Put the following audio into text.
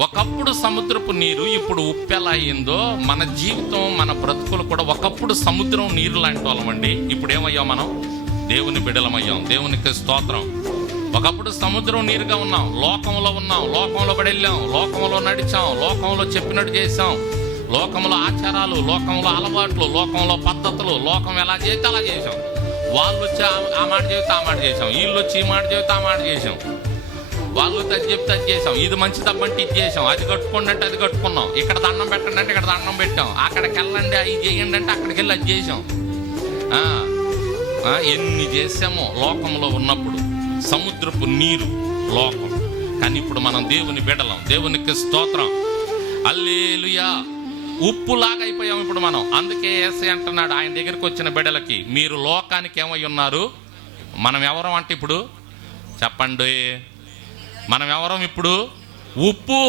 ఒకప్పుడు సముద్రపు నీరు ఇప్పుడు ఉప్పు ఎలా అయిందో మన జీవితం, మన బ్రతుకులు కూడా ఒకప్పుడు సముద్రం నీరు లాంటి వాళ్ళమండి. ఇప్పుడు ఏమయ్యాం? మనం దేవుని బిడ్డలమయ్యాం. దేవునికి స్తోత్రం. ఒకప్పుడు సముద్రం నీరుగా ఉన్నాం, లోకంలో ఉన్నాం, లోకంలో పడి వెళ్ళాం, లోకంలో నడిచాం, లోకంలో చెప్పినట్టు చేసాం, లోకంలో ఆచారాలు, లోకంలో అలవాట్లు, లోకంలో పద్ధతులు, లోకం ఎలా చేస్తే అలా చేసాం. వాళ్ళు వచ్చి ఆ మాట చెబితే ఆ మాట చేసాం, వీళ్ళు వచ్చి ఈ మాట చెబితే ఆ మాట చేసాం, వాళ్ళు అది చెప్తే అది చేసాం, ఇది మంచి తప్పంటే ఇది చేసాం, అది కట్టుకోండి అంటే అది కట్టుకున్నాం, ఇక్కడ దండం పెట్టండి అంటే ఇక్కడ దండం పెట్టాం, అక్కడికి వెళ్ళండి అది చేయండి అంటే అక్కడికి వెళ్ళి అది చేసాం. ఎన్ని చేసామో లోకంలో ఉన్నప్పుడు. సముద్రపు నీరు లోకం. కానీ ఇప్పుడు మనం దేవుని బిడ్డలం. దేవునికి స్తోత్రం. హల్లెలూయా. ఉప్పులాగా అయిపోయాం ఇప్పుడు మనం. అందుకే యేసయ్య అంటున్నాడు ఆయన దగ్గరికి వచ్చిన బిడ్డలకి, మీరు లోకానికి ఏమై ఉన్నారు? మనం ఎవరం అంటే ఇప్పుడు చెప్పండి, మనం ఎవరం ఇప్పుడు? ఉప్పు.